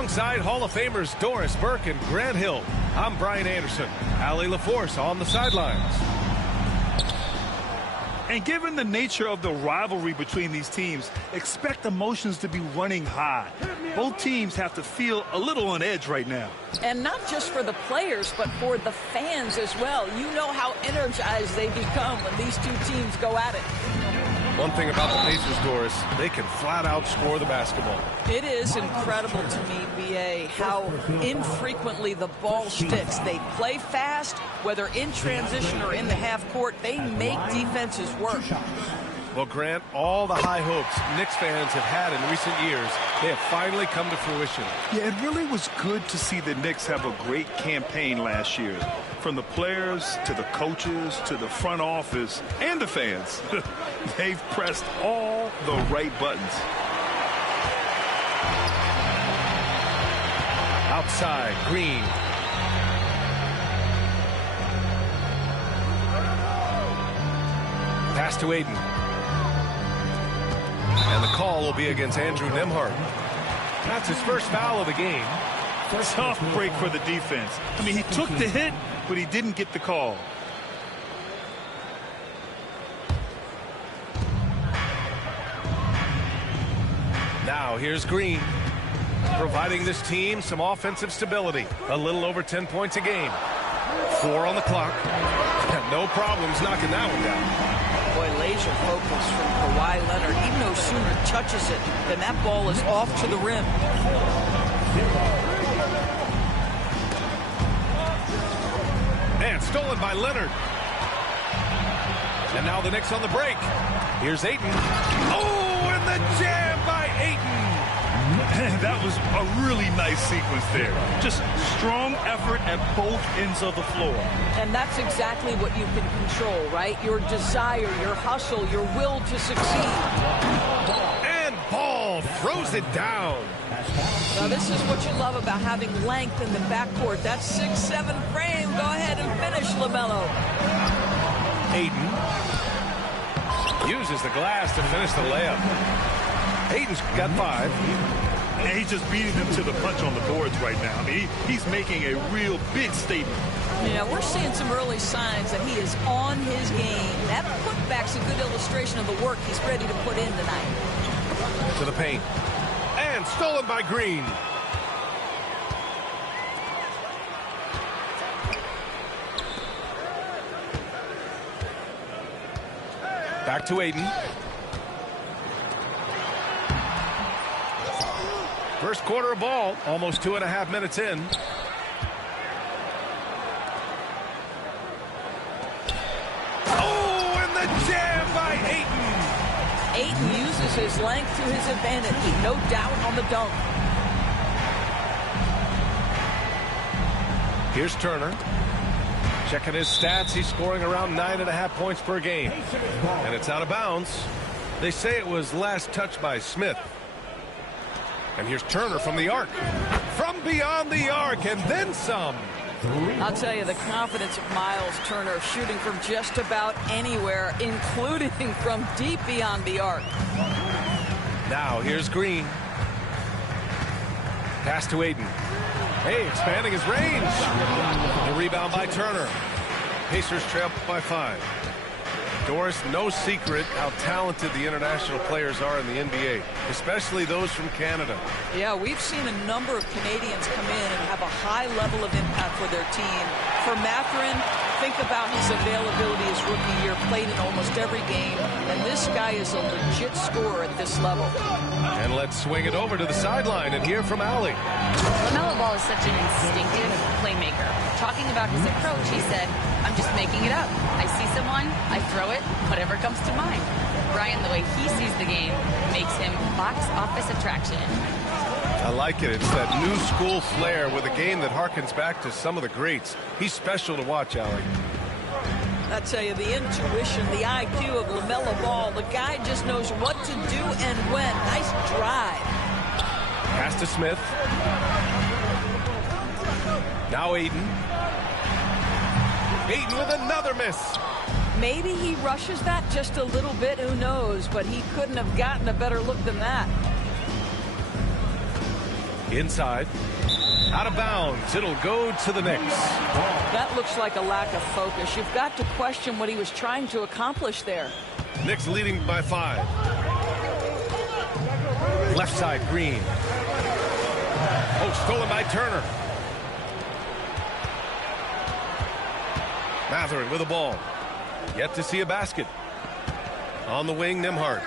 Alongside Hall of Famers Doris Burke and Grant Hill, I'm Brian Anderson. Allie LaForce on the sidelines. And given the nature of the rivalry between these teams, expect emotions to be running high. Both teams have to feel a little on edge right now. And not just for the players, but for the fans as well. You know how energized they become when these two teams go at it. One thing about the Pacers, Doris, they can flat out score the basketball. It is incredible to me, B.A., how infrequently the ball sticks. They play fast, whether in transition or in the half court. They make defenses work. Well, Grant, all the high hopes Knicks fans have had in recent years, they have finally come to fruition. Yeah, it really was good to see the Knicks have a great campaign last year. From the players to the coaches to the front office and the fans. They've pressed all the right buttons. Outside, Green. Pass to Aiden. And the call will be against Andrew Nembhard. That's his first foul of the game. Tough break for the defense. I mean, he took the hit, but he didn't get the call. Now here's Green, providing this team some offensive stability. A little over 10 points a game. 4 on the clock. No problems knocking that one down. Boy, laser focus from Kawhi Leonard. Even no sooner touches it than that ball is off to the rim. And stolen by Leonard. And now the Knicks on the break. Here's Ayton. Oh, and the jam by Ayton. That was a really nice sequence there. Just strong effort at both ends of the floor. And that's exactly what you can control, right? Your desire, your hustle, your will to succeed. And Ball throws it down. Now, this is what you love about having length in the backcourt. That 6'7" frame. Go ahead and finish, LaMelo. Ayton uses the glass to finish the layup. Ayton's got 5. And he's just beating them to the punch on the boards right now. I mean, he's making a real big statement. Yeah, we're seeing some early signs that he is on his game. That putback's a good illustration of the work he's ready to put in tonight. To the paint. And stolen by Green. Back to Ayton. First quarter of ball, almost 2.5 minutes in. Oh, and the jam by Ayton. Ayton uses his length to his advantage. No doubt on the dunk. Here's Turner. Checking his stats, he's scoring around 9.5 points per game. And it's out of bounds. They say it was last touched by Smith. And here's Turner from the arc. From beyond the arc, and then some. I'll tell you, the confidence of Miles Turner shooting from just about anywhere, including from deep beyond the arc. Now here's Green. Pass to Ayton. Hey, expanding his range. The rebound by Turner. Pacers trail by 5. Doris, no secret how talented the international players are in the NBA, especially those from Canada. Yeah, we've seen a number of Canadians come in and have a high level of impact for their team. For Mathurin, think about his availability his rookie year, played in almost every game, and this guy is a legit scorer at this level. And let's swing it over to the sideline and hear from Allie. LaMelo Ball is such an instinctive playmaker. Talking about his approach, he said, I'm just making it up. I see someone, I throw it, whatever comes to mind. Brian, the way he sees the game makes him box office attraction. I like it. It's that new school flair with a game that harkens back to some of the greats. He's special to watch, Allie. I tell you, the intuition, the IQ of LaMelo Ball, the guy just knows what to do and when. Nice drive. Pass to Smith. Now Ayton. Ayton with another miss. Maybe he rushes that just a little bit, who knows, but he couldn't have gotten a better look than that. Inside. Out of bounds. It'll go to the Knicks. That looks like a lack of focus. You've got to question what he was trying to accomplish there. Knicks leading by 5. Left side, Green. Oh, stolen by Turner. Mathurin with the ball. Yet to see a basket. On the wing, Nembhard.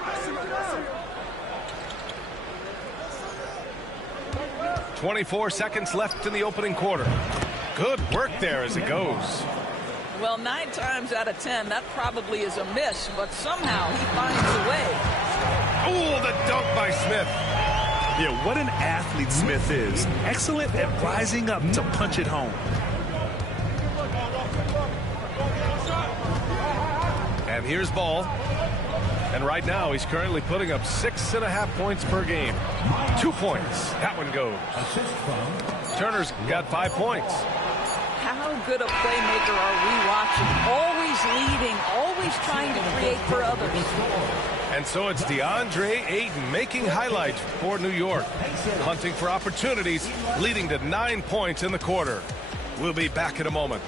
24 seconds left in the opening quarter. Good work there as it goes. Well, 9 times out of 10, that probably is a miss, but somehow he finds a way. Oh, the dunk by Smith. Yeah, what an athlete Smith is. Excellent at rising up to punch it home. And here's Ball. And right now, he's currently putting up 6.5 points per game. 2 points. That one goes. Turner's got 5 points. How good a playmaker are we watching? Always leading, always trying to create for others. And so it's DeAndre Ayton making highlights for New York. Hunting for opportunities, leading to 9 points in the quarter. We'll be back in a moment.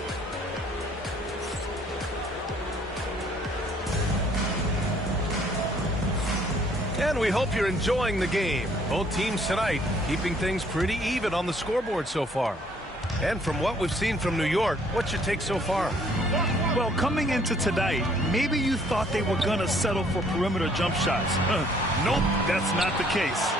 And we hope you're enjoying the game. Both teams tonight keeping things pretty even on the scoreboard so far. And from what we've seen from New York, what's your take so far? Well, coming into tonight, maybe you thought they were going to settle for perimeter jump shots. Nope, that's not the case.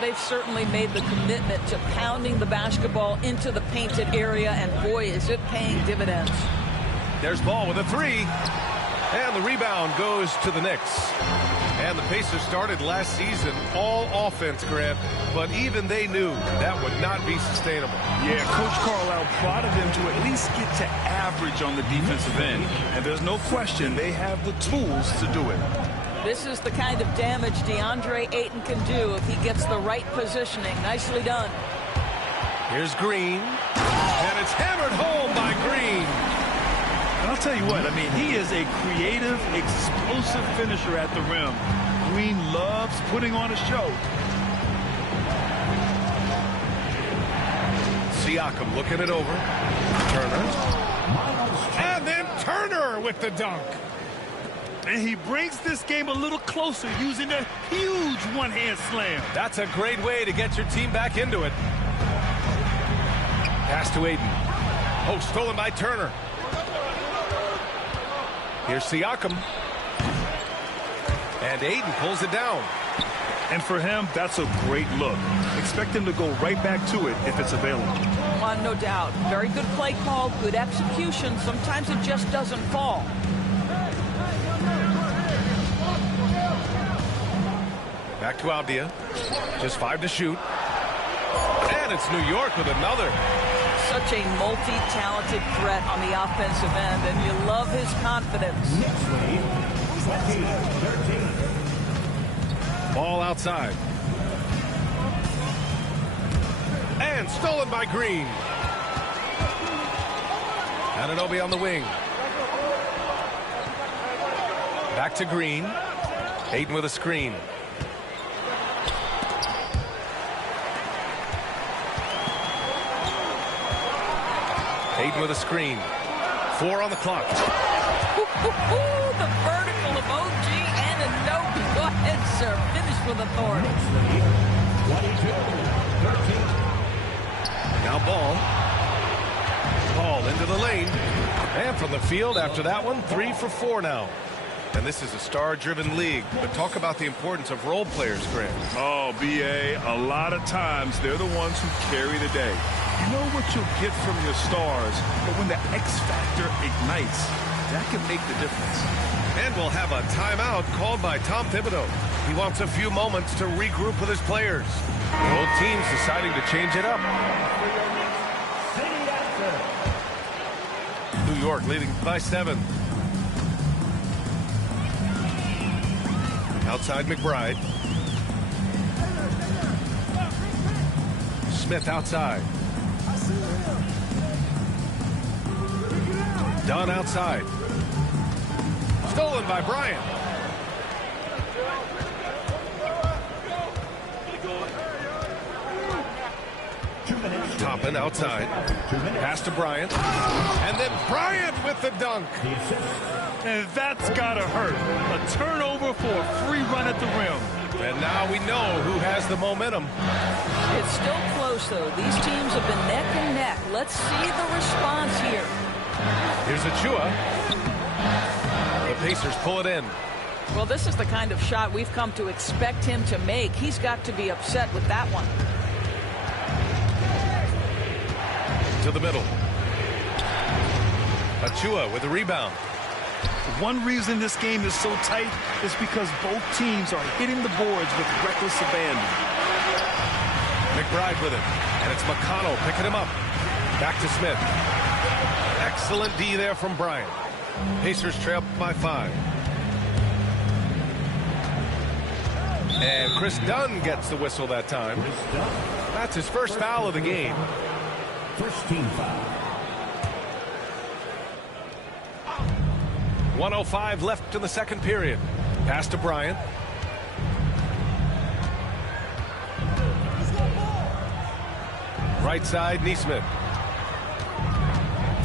They've certainly made the commitment to pounding the basketball into the painted area, and boy, is it paying dividends. There's Ball with a 3. And the rebound goes to the Knicks. And the Pacers started last season all offense, Grant, but even they knew that would not be sustainable. Yeah, Coach Carlisle prodded them to at least get to average on the defensive end. And there's no question they have the tools to do it. This is the kind of damage DeAndre Ayton can do if he gets the right positioning. Nicely done. Here's Green. And it's hammered home by Green. And I'll tell you what, I mean, he is a creative, explosive finisher at the rim. Green loves putting on a show. Siakam looking it over. Turner. And then Turner with the dunk. And he brings this game a little closer using a huge one-hand slam. That's a great way to get your team back into it. Pass to Ayton. Oh, stolen by Turner. Here's Siakam. And Ayton pulls it down. And for him, that's a great look. Expect him to go right back to it if it's available. No doubt. Very good play call, good execution. Sometimes it just doesn't fall. Back to Avdia. Just 5 to shoot. And it's New York with another. Such a multi-talented threat on the offensive end, and you love his confidence. Ball outside. And stolen by Green. Anunoby on the wing. Back to Green. Ayton with a screen. Ayton with a screen. 4 on the clock. The vertical of OG Anunoby. Go ahead, sir. Finish with authority. Now Ball. Ball into the lane. And from the field after that one, 3 for 4 now. And this is a star-driven league. But talk about the importance of role players, Grant. Oh, B.A., a lot of times they're the ones who carry the day. You know what you'll get from your stars, but when the X factor ignites, that can make the difference. And we'll have a timeout called by Tom Thibodeau. He wants a few moments to regroup with his players. Both teams deciding to change it up. New York leading by 7. Outside McBride. Smith outside. Dunn outside. Stolen by Bryant. Toppin outside. Pass to Bryant. And then Bryant with the dunk. And that's gotta hurt. A turnover for a free run at the rim. And now we know who has the momentum. It's still close, though. These teams have been neck and neck. Let's see the response here. Here's Achua. The Pacers pull it in. Well, this is the kind of shot we've come to expect him to make. He's got to be upset with that one. To the middle. Achua with the rebound. One reason this game is so tight is because both teams are hitting the boards with reckless abandon. McBride with it. And it's McConnell picking him up. Back to Smith. Excellent D there from Bryant. Pacers trail by 5. And Chris Dunn gets the whistle that time. That's his first foul of the game. First team foul. 1:05 left in the second period. Pass to Bryant. Right side, Nesmith.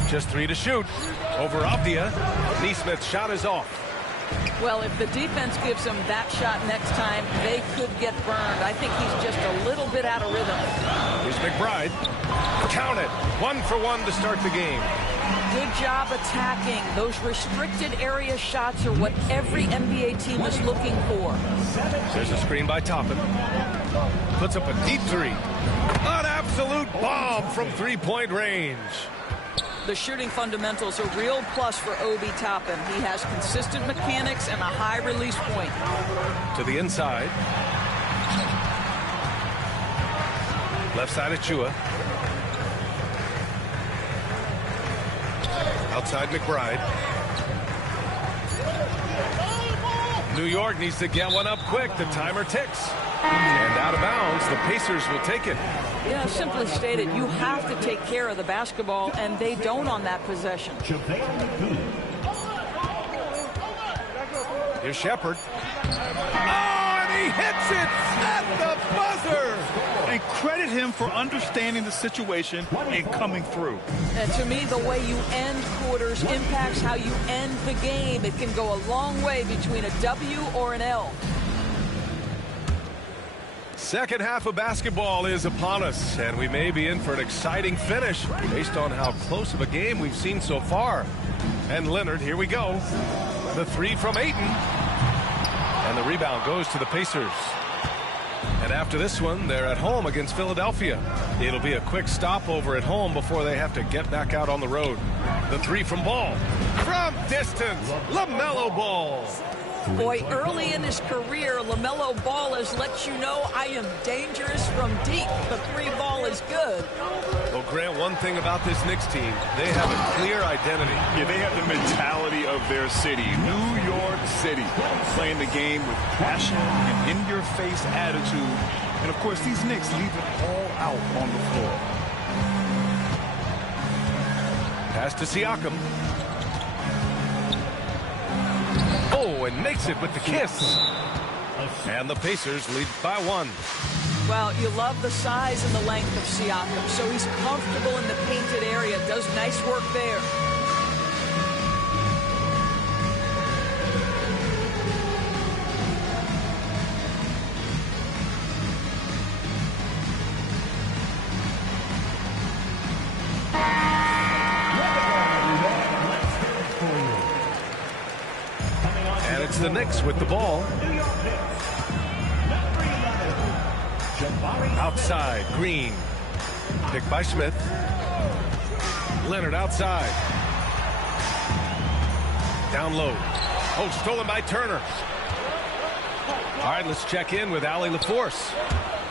Just 3 to shoot. Over Avdia. Nesmith's shot is off. Well, if the defense gives him that shot next time, they could get burned. I think he's just a little bit out of rhythm. Here's McBride. Count it. 1 for 1 to start the game. Good job attacking. Those restricted area shots are what every NBA team is looking for. There's a screen by Toppin. Puts up a deep 3. An absolute bomb from three-point range. The shooting fundamentals are real plus for Obi Toppin. He has consistent mechanics and a high release point. To the inside. Left side Achua. Outside McBride. New York needs to get one up quick. The timer ticks. And out of bounds, the Pacers will take it. Yeah, simply stated, you have to take care of the basketball, and they don't on that possession. Here's Shepard. Oh, and he hits it at the buzzer. And credit him for understanding the situation and coming through. And to me, the way you end quarters impacts how you end the game. It can go a long way between a W or an L. Second half of basketball is upon us, and we may be in for an exciting finish based on how close of a game we've seen so far. And Leonard, here we go. The 3 from Ayton. And the rebound goes to the Pacers. And after this one, they're at home against Philadelphia. It'll be a quick stopover at home before they have to get back out on the road. The 3 from Ball. From distance, LaMelo Ball. Boy, early in his career, LaMelo Ball has let you know I am dangerous from deep. The 3 ball is good. Well, Grant, one thing about this Knicks team, they have a clear identity. Yeah, they have the mentality of their city, New York City, playing the game with passion and in-your-face attitude. And, of course, these Knicks leave it all out on the floor. Pass to Siakam. Oh, and makes it with the kiss. And the Pacers lead by 1. Well, you love the size and the length of Siakam, so he's comfortable in the painted area, does nice work there. And it's the Knicks with the ball. Outside, Green. Picked by Smith. Leonard outside. Down low. Oh, stolen by Turner. All right, let's check in with Allie LaForce.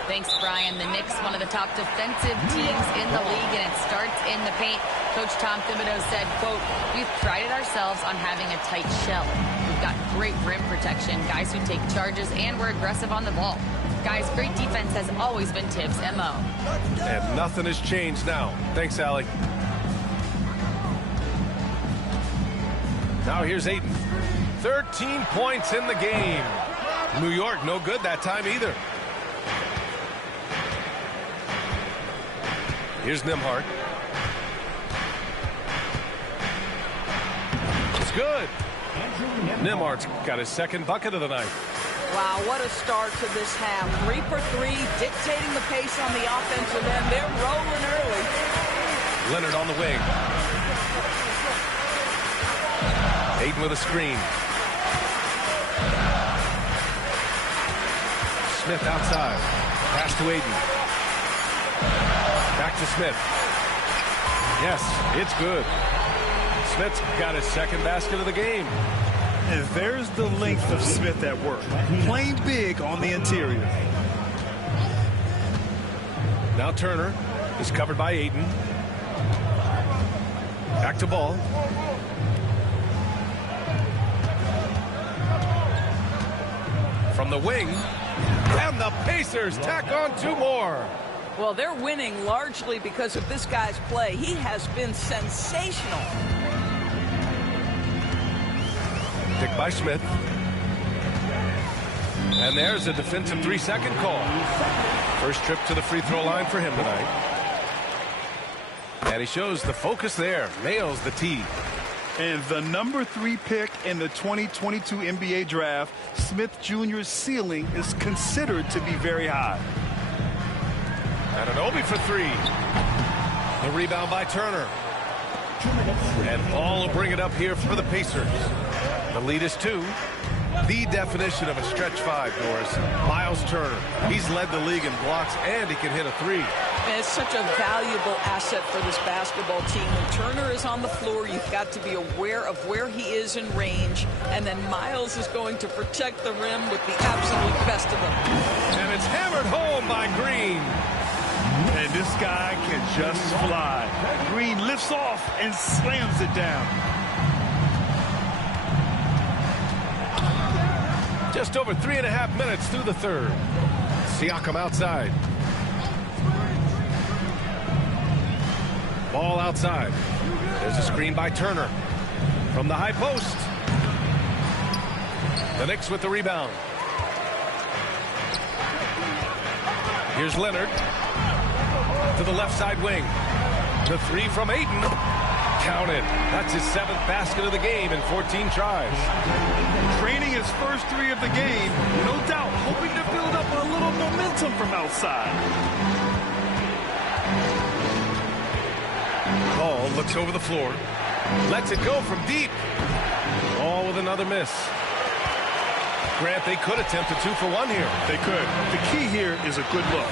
Thanks, Brian. The Knicks, one of the top defensive teams in the league, and it starts in the paint. Coach Tom Thibodeau said, quote, "We've prided ourselves on having a tight shell. We've got great rim protection, guys who take charges, and we're aggressive on the ball. Guys, great defense has always been Tibbs' MO." And nothing has changed now. Thanks, Allie. Now here's Ayton. 13 points in the game. New York, no good that time either. Here's Nembhard. It's good. Nembhard's got his second bucket of the night. Wow, what a start to this half. 3 for 3, dictating the pace on the offensive end. They're rolling early. Leonard on the wing. Ayton with a screen. Smith outside. Pass to Ayton. Back to Smith. Yes, it's good. Smith's got his second basket of the game. And there's the length of Smith at work. Playing big on the interior. Now Turner is covered by Ayton. Back to Ball. From the wing. And the Pacers tack on 2 more. Well, they're winning largely because of this guy's play. He has been sensational. Picked by Smith. And there's a defensive 3-second call. First trip to the free throw line for him tonight. And he shows the focus there. Nails the tee. And the number 3 pick in the 2022 NBA draft, Smith Jr.'s ceiling is considered to be very high. Anunoby for 3. The rebound by Turner. And Ball will bring it up here for the Pacers. The lead is 2. The definition of a stretch 5, Doris. Miles Turner. He's led the league in blocks, and he can hit a 3. And it's such a valuable asset for this basketball team. When Turner is on the floor, you've got to be aware of where he is in range. And then Miles is going to protect the rim with the absolute best of them. And it's hammered home by Green. And this guy can just fly. Green lifts off and slams it down. Just over 3.5 minutes through the third. Siakam outside. Ball outside. There's a screen by Turner. From the high post. The Knicks with the rebound. Here's Leonard. To the left side wing. The 3 from Ayton. Counted. That's his 7th basket of the game in 14 tries. Training his first 3 of the game, no doubt hoping to build up a little momentum from outside. Ball looks over the floor. Lets it go from deep. Ball with another miss. Grant, they could attempt a 2 for 1 here. They could. The key here is a good look.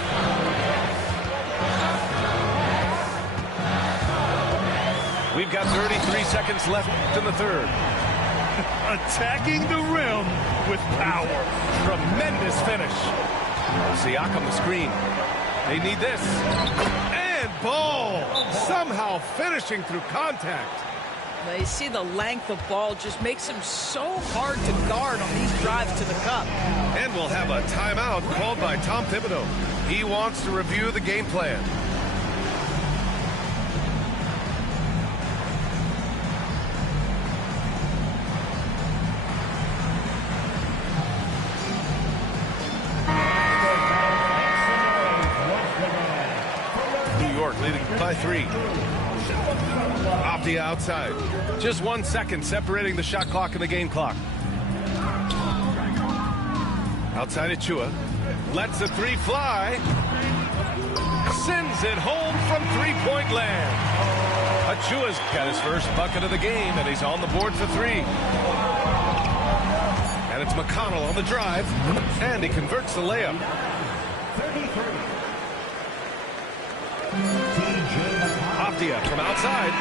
We've got 33 seconds left in the third. Attacking the rim with power. Tremendous finish. Siakam the screen. They need this. And Ball somehow finishing through contact. You see the length of Ball just makes him so hard to guard on these drives to the cup. And we'll have a timeout called by Tom Thibodeau. He wants to review the game plan. Leading by 3. Optia outside. Just 1 second separating the shot clock and the game clock. Outside Achua. Lets the 3 fly. Sends it home from 3-point land. Achua's got his first bucket of the game, and he's on the board for 3. And it's McConnell on the drive, and he converts the layup. 33. Optia from outside.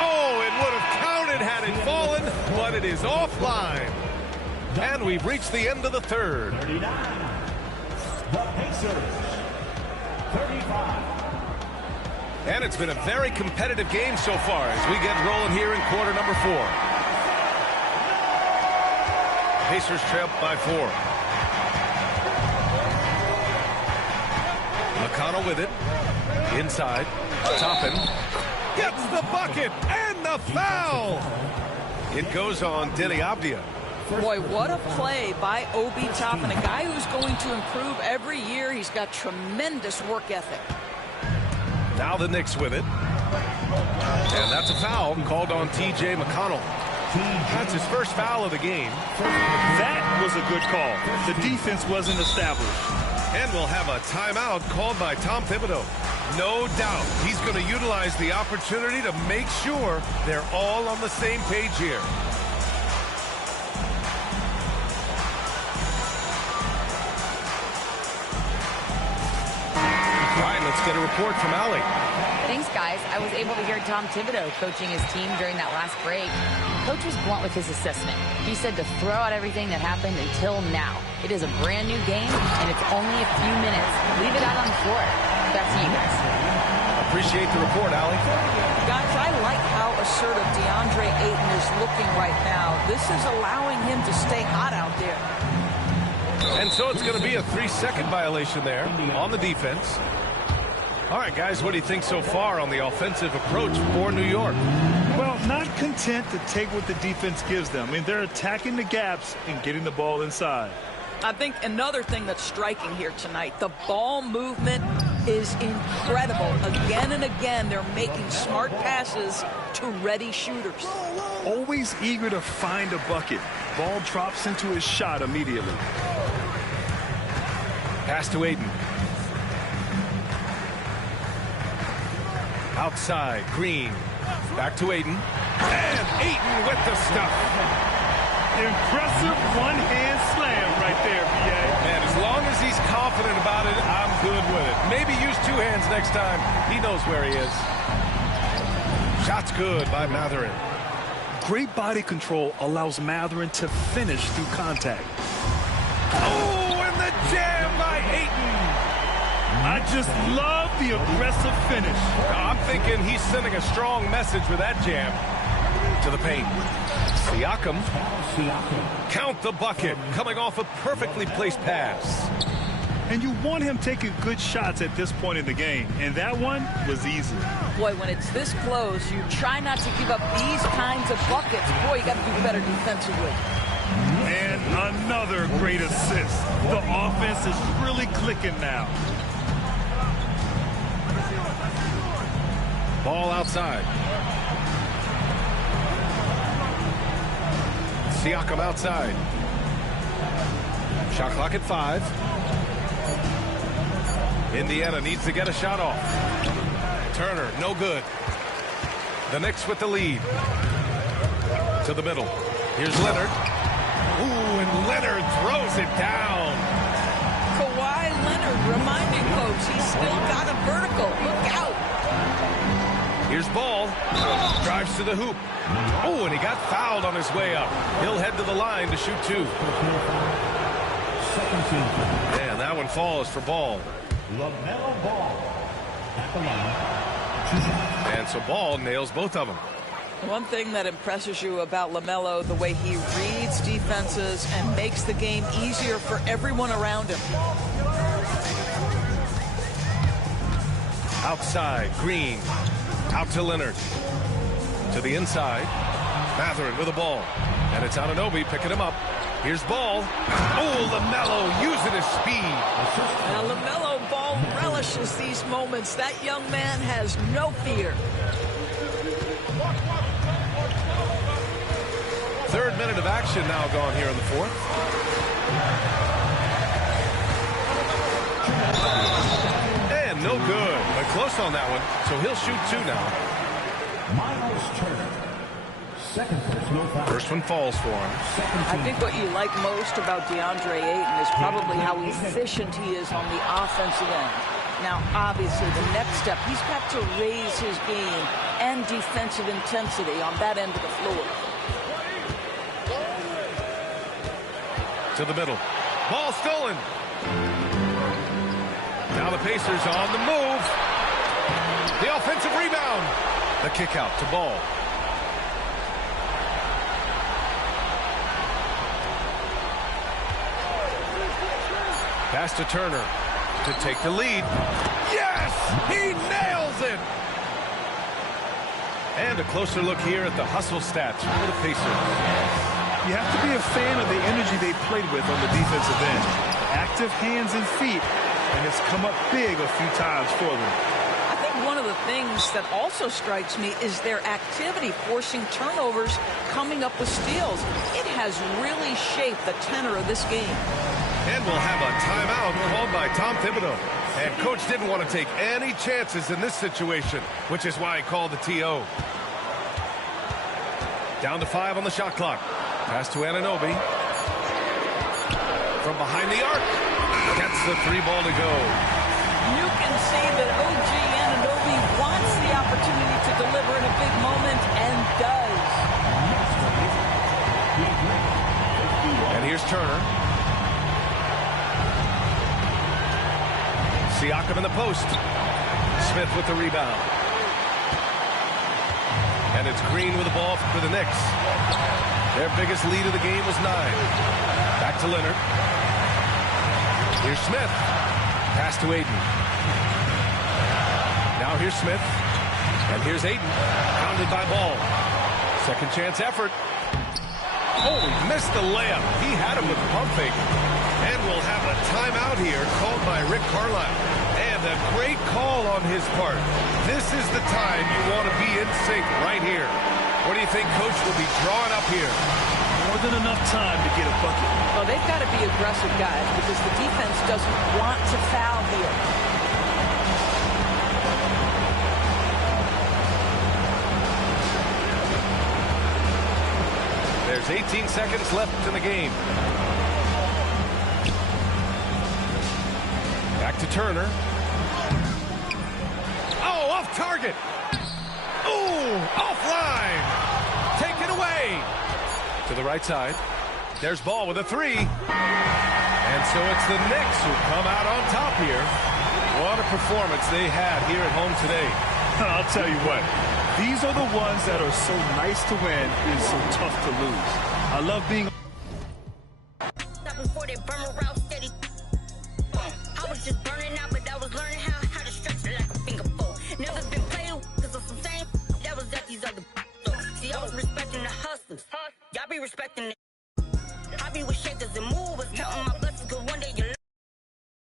Oh, it would have counted had it fallen, but it is offline. And we've reached the end of the third. 39. The Pacers. 35. And it's been a very competitive game so far as we get rolling here in quarter number 4. Pacers trail by 4. McConnell with it. Inside. Toppin gets the bucket and the foul. It goes on Deni Avdija. Boy, what a play by Obi Toppin, a guy who's going to improve every year. He's got tremendous work ethic. Now the Knicks with it. And that's a foul called on T.J. McConnell. That's his first foul of the game. That was a good call. The defense wasn't established. And we'll have a timeout called by Tom Thibodeau. No doubt he's going to utilize the opportunity to make sure they're all on the same page here. All right, let's get a report from Allie. Thanks, guys. I was able to hear Tom Thibodeau coaching his team during that last break. Coach was blunt with his assessment. He said to throw out everything that happened until now. It is a brand new game, and it's only a few minutes. Leave it out on the floor. Back to you guys. Appreciate the report, Allie. Guys, I like how assertive DeAndre Ayton is looking right now. This is allowing him to stay hot out there. And so it's going to be a 3-second violation there on the defense. All right, guys, what do you think so far on the offensive approach for New York? Well, not content to take what the defense gives them. I mean, they're attacking the gaps and getting the ball inside. I think another thing that's striking here tonight, the ball movement is incredible. Again and again, they're making smart passes to ready shooters. Always eager to find a bucket. Ball drops into his shot immediately. Pass to Ayton. Outside, Green. Back to Ayton. And Ayton with the stuff. Impressive one-hand slam right there, B.A. Man, as long as he's confident about it, I'm good with it. Maybe use two hands next time. He knows where he is. Shot's good by Mathurin. Great body control allows Mathurin to finish through contact. Oh, and the jam by Ayton. I just love the aggressive finish. I'm thinking he's sending a strong message with that jam. To the paint. Siakam. Count the bucket. Coming off a perfectly placed pass. And you want him taking good shots at this point in the game. And that one was easy. Boy, when it's this close, you try not to give up these kinds of buckets. Boy, you got to do better defensively. And another great assist. The offense is really clicking now. Ball outside. Siakam outside. Shot clock at 5. Indiana needs to get a shot off. Turner, no good. The Knicks with the lead. To the middle. Here's Leonard. Ooh, and Leonard throws it down. Kawhi Leonard reminding folks he's still got a vertical. Look out. Here's Ball. Drives to the hoop. Oh, and he got fouled on his way up. He'll head to the line to shoot 2. And that one falls for Ball. LaMelo Ball at the line. And so Ball nails both of them. One thing that impresses you about LaMelo, the way he reads defenses and makes the game easier for everyone around him. Outside, Green. Out to Leonard. To the inside. Mathurin with the ball. And it's Anunoby picking him up. Here's Ball. Oh, LaMelo using his speed. Now, LaMelo Ball relishes these moments. That young man has no fear. 3rd minute of action now gone here in the 4th. And no good, but close on that one. So he'll shoot 2 now. Miles Turner. Second personal foul. First one falls for him. I think what you like most about DeAndre Ayton is probably how efficient he is on the offensive end. Now, obviously, the next step, he's got to raise his game and defensive intensity on that end of the floor. To the middle. Ball stolen. Now the Pacers on the move. The offensive rebound. The kick out to Ball. Pass to Turner to take the lead. Yes! He nails it! And a closer look here at the hustle stats for the Pacers. You have to be a fan of the energy they played with on the defensive end. Active hands and feet, and it's come up big a few times for them. I think one of the things that also strikes me is their activity, forcing turnovers, coming up with steals. It has really shaped the tenor of this game. And we'll have a timeout called by Tom Thibodeau. And Coach didn't want to take any chances in this situation, which is why he called the TO. Down to 5 on the shot clock. Pass to Anunoby. From behind the arc. Gets the 3 ball to go. You can see that OG Anunoby wants the opportunity to deliver in a big moment and does. And here's Turner. Siakam in the post. Smith with the rebound. And it's Green with the ball for the Knicks. Their biggest lead of the game was 9. Back to Leonard. Here's Smith. Pass to Ayton. Now here's Smith. And here's Ayton. Pounded by Ball. Second chance effort. Oh, he missed the layup. He had him with the pump fake. And we'll have a timeout here called by Rick Carlisle. And a great call on his part. This is the time you want to be in sync right here. What do you think Coach will be drawing up here? More than enough time to get a bucket. Well, they've got to be aggressive, guys, because the defense doesn't want to foul here. There's 18 seconds left in the game. Back to Turner. Oh, off target. Oh, offline. Taken away. To the right side. There's Ball with a 3. And so it's the Knicks who come out on top here. What a performance they had here at home today. I'll tell you what. These are the ones that are so nice to win and so tough to lose. I love being... Before they burn around steady. I was just burning out, but I was learning how to stretch it like a finger bowl. Never been played because of some same that was at these other. See, I was respecting the hustlers. Y'all be respecting the